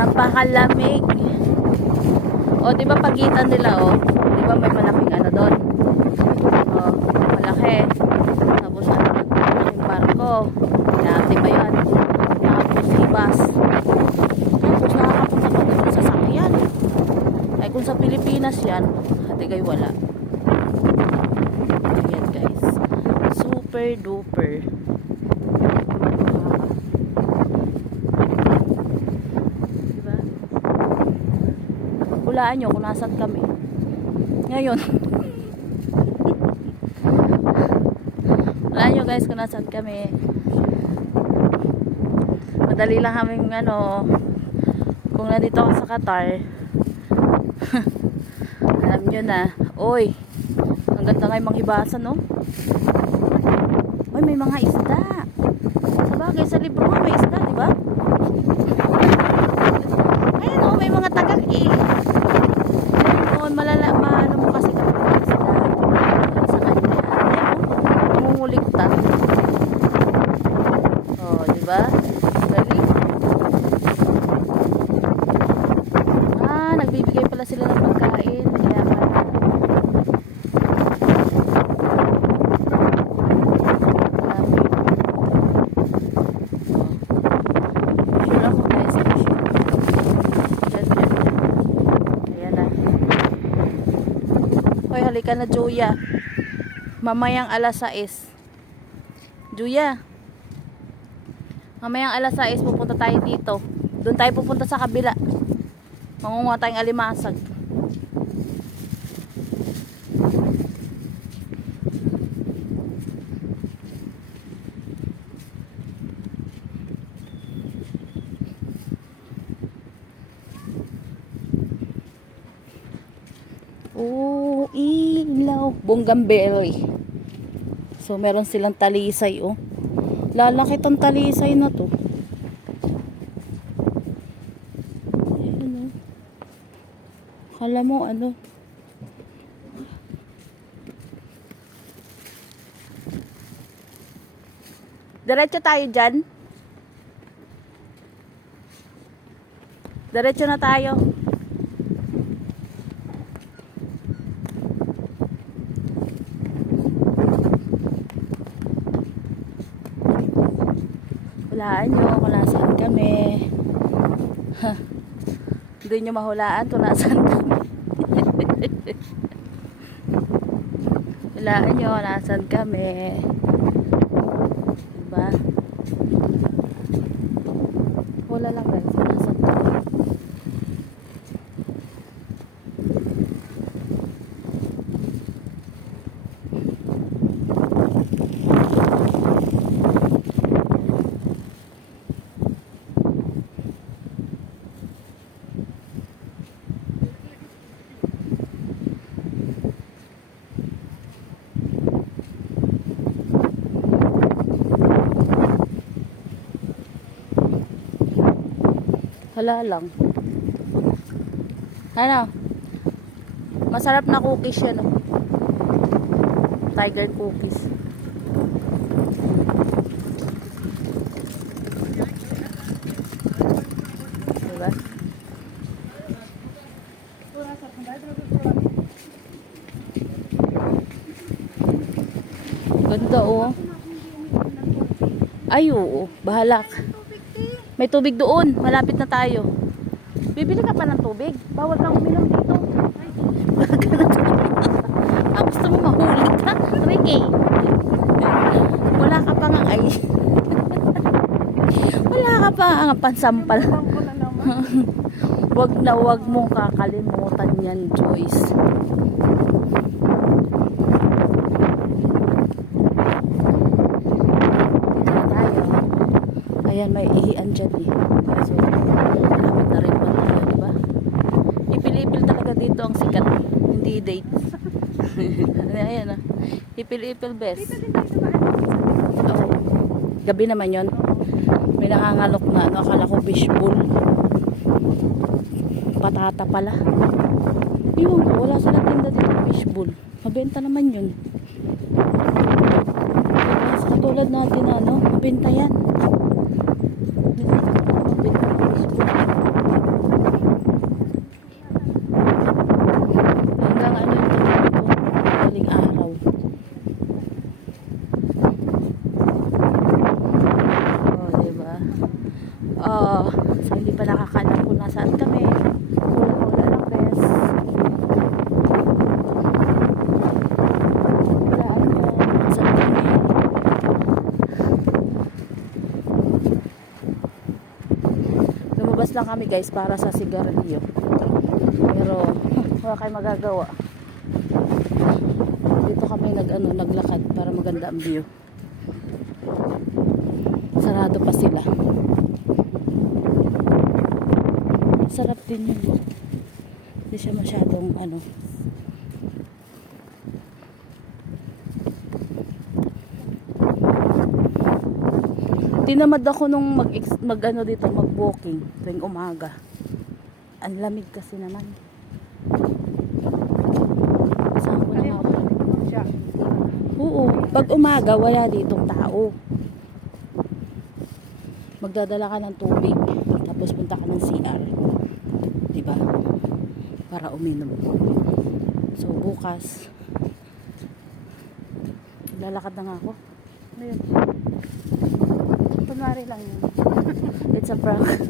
Napakalamig. O, di ba pagitan nila, o? Di ba may malaking ano doon? O, malaki. Tapos, malaking barko. Dati ba yan? Tapos, ibas. Tapos, nakakapunta pa doon sa sakyan. Ay, kung sa Pilipinas yan, hatigay wala. Ayan, guys. Super duper. Hulaan nyo kung nasan kami ngayon. Hulaan nyo guys kung nasan kami. Madali lang kaming ano, kung nandito ka sa Qatar. Alam nyo na. Oy, ang ganda nga yung manghibasan, no? Oy, may mga isda. Sabagay sa libro nga may isda, di ba? Ayan, oh, may mga tagak eh. Malala mo kasi kapag sila sa kanya nangunguligtan. Oh, di ba? Galing. Nagbibigay pala sila ng pagkain. Kaya sure ako guys. Hoy, halika na, Juya. Mamayang alas 6. Juya. Mamayang alas 6 pupunta tayo dito. Doon tayo pupunta sa kabila. Mangunguha tayong alimasag. Oh, ilaw. Bonggamberry. So, meron silang talisay, oh. Lalaki tong talisay na to. Ayan, oh. Kala mo, ano. Diretso tayo dyan. Diretso na tayo. Hulaan nyo kung nasaan kami. Hindi nyo mahulaan kung nasaan kami. Hulaan nyo kung nasaan kami. Diba? Wala lang guys kung nasaan kami. Wala lang. Ano? Masarap na cookies yan, oh. Tiger cookies. Diba? Ganda, oh. Ay, oo. Bahala ka. May tubig doon. Malapit na tayo. Bibili ka pa ng tubig? Bawal kang uminom dito. Gusto mo mahuli ka? Ricky. Wala ka pa nga ay. Wala ka pa nga pansampal. Wag na wag mong kakalimutan yan, Joyce. Ayan, may ihian dyan eh. So, malapit na rin pa tayo, diba? Ipil-ipil talaga dito ang sikat. Hindi date. Ayan ah. Ipil-ipil best. Oh. Gabi naman yon. May nakangalok na ano. Akala ko fishbowl. Patata pala. Iwan ko. Wala silang tinda dito fishbowl. Mabenta naman yun. Katulad natin ano. Mabenta yan. So hindi pa nakakaalam kung nasaan kami. Wala lang bes. Nasaan kami. Lumabas lang kami guys para sa sigarilyo. Pero wala kayong magagawa. Dito kami naglakad para maganda ang view. Sarado pa sila. Sarap din yun. Hindi siya masyadong tinamad ako nung dito, mag-walking tuwing umaga. Ang lamig kasi naman. Saan ko na ako? Oo, pag umaga wala ditong tao. Magdadala ka ng tubig, tapos punta ka ng CR. Diba? Para uminom. So bukas lalakad na nga ako. Ano yun? Kunwari lang yun. It's a prank.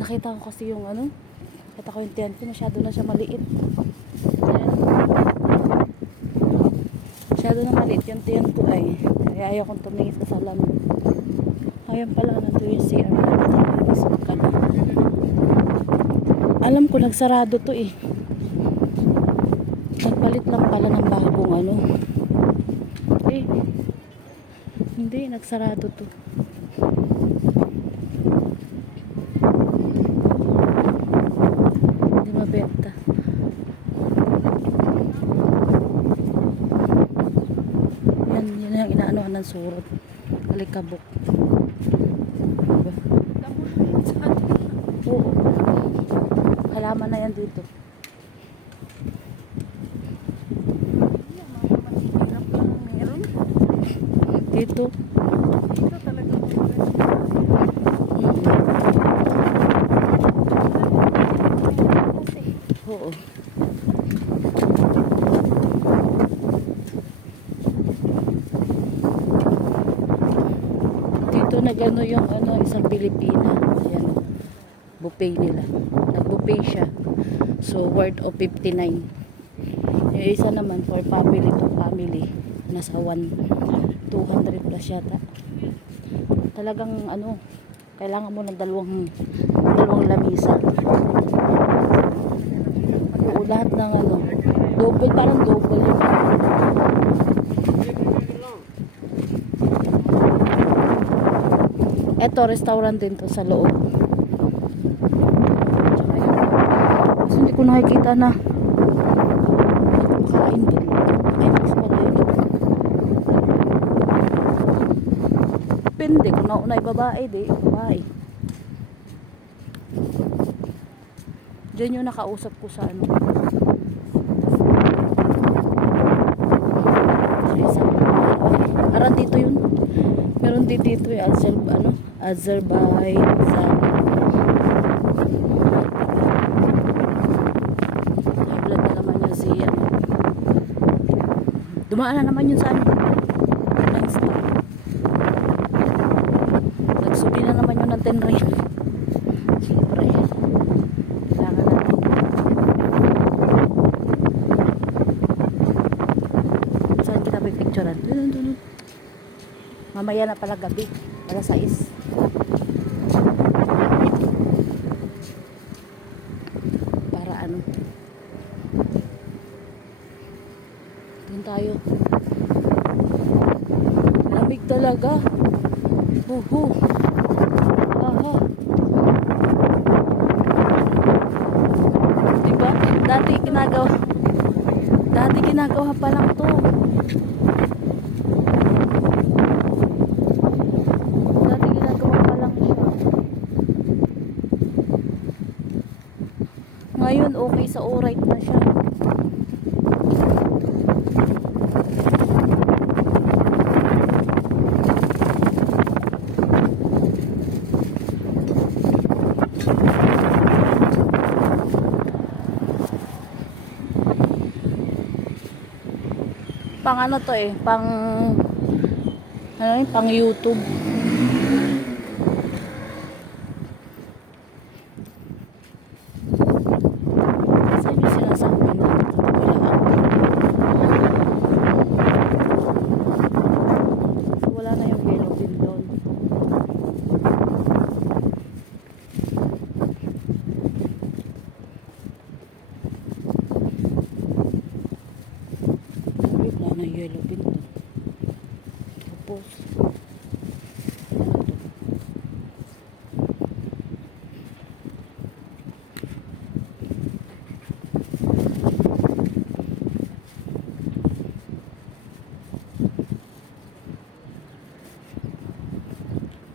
Nakita ko kasi yung nakita ko yung tiyan ko, masyado na siya maliit. Masyado na maliit yung tiyan ko ay. Kaya ayaw kong tumingin sa salamin. Ayan pala, nandun yung CR. Alam ko, nagsarado to eh. Nagpalit lang pala ng bagong hindi, nagsarado to. Hindi mabenta. Yan yung inaanohan ng surot. Alikabok. Oo. Halaman na yan dito. Dito. Dito talaga. Oo. Dito nagano yung isang Pilipina. Ayan. Buffet nila. Nag-buffet siya. So worth of 59. Yung isa naman for family to family. Nasa 200 plus yata. Talagang kailangan mo ng dalawang lamisa. Oo, lahat ng double, parang double yun. Eto, restaurant din to sa loob. Kasi hindi ko nakikita na makain din. Ay, next pala yun. Depende kung naunay babae, babae. Diyan yung nakausap ko sa Aran dito yun. Meron dito yung Azerbaijan. Vlog na naman yun si dumaan na naman yun sa nagsubi na naman yun ng 10 rin. Siyempre kailangan natin. Saan kita pipicturean? Dun. Mamaya na pala gabi. Alas 6. Para doon tayo. Lamig talaga. Buhu. Aha. Diba? Dati ginagawa pa lang to. Ngayon okay sa alright na siya. Pang to pang YouTube.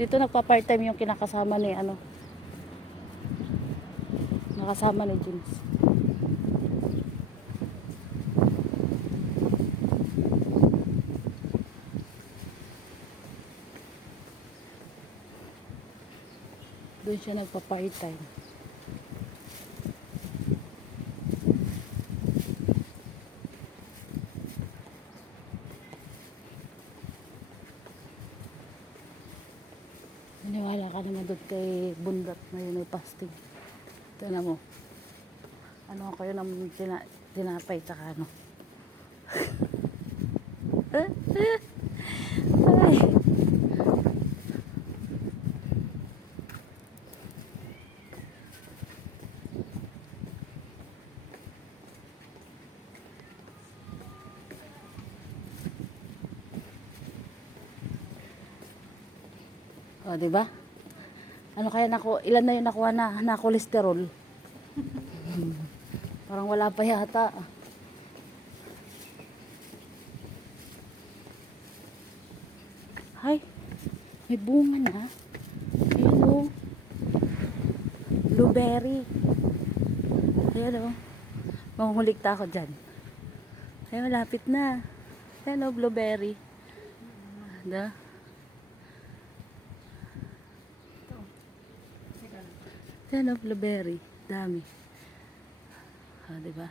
Dito nagpa-part time yung kinakasama ni ano. Nakasama ni James. Doon siya nagpa-part time. Maniwala ka naman doon kay Bundat na yun may fasting. Tignan mo. Ano kayo ng tinapay tsaka ano. Ay. O, di ba? Ano kaya ilan na yung nakuha na cholesterol? Parang wala pa yata. Hay, may bunga na. Ayun o. Blueberry. Ayun o. Mangungulikta ako dyan. Ay, malapit na. Ayun o, blueberry. Da. Ayun o, blueberry. Dami. Ha, diba?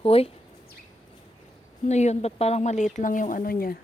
Hoy. Ano yun? Ba't parang maliit lang yung ano niya?